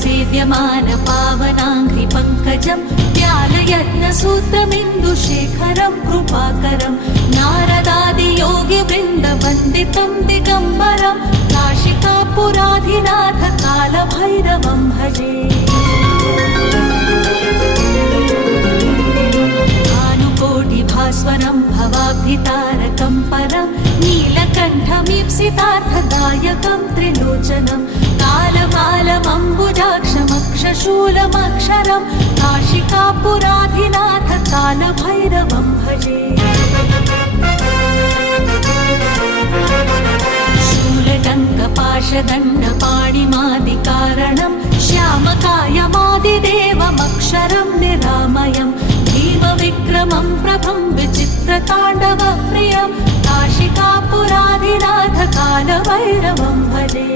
सेव्यमान पावनाङ्घ्रि पङ्कजं व्यालयत्नसूत्रमिन्दुशेखरं कृपाकरं नारदादियोगिवृन्दवन्दितं दिगम्बरं काशिकापुराधिनाथ कालभैरवं भजे। भानुकोटिभास्वरं भवाब्धितारकं परं नीलकण्ठमीप्सितार्थदायकं त्रिलोचनं कालकालमम्बुजाक्षमक्षशूलमक्षरं काशिकापुराधिनाथ कालभैरवं भजे। शूलटङ्कपाशदण्डपाणिमादिकारणं श्यामकायमादिदेवमक्षरं निरामयं भीमविक्रमं प्रभं विचित्रताण्डवप्रियं काशिकापुराधिनाथ कालभैरवं भजे।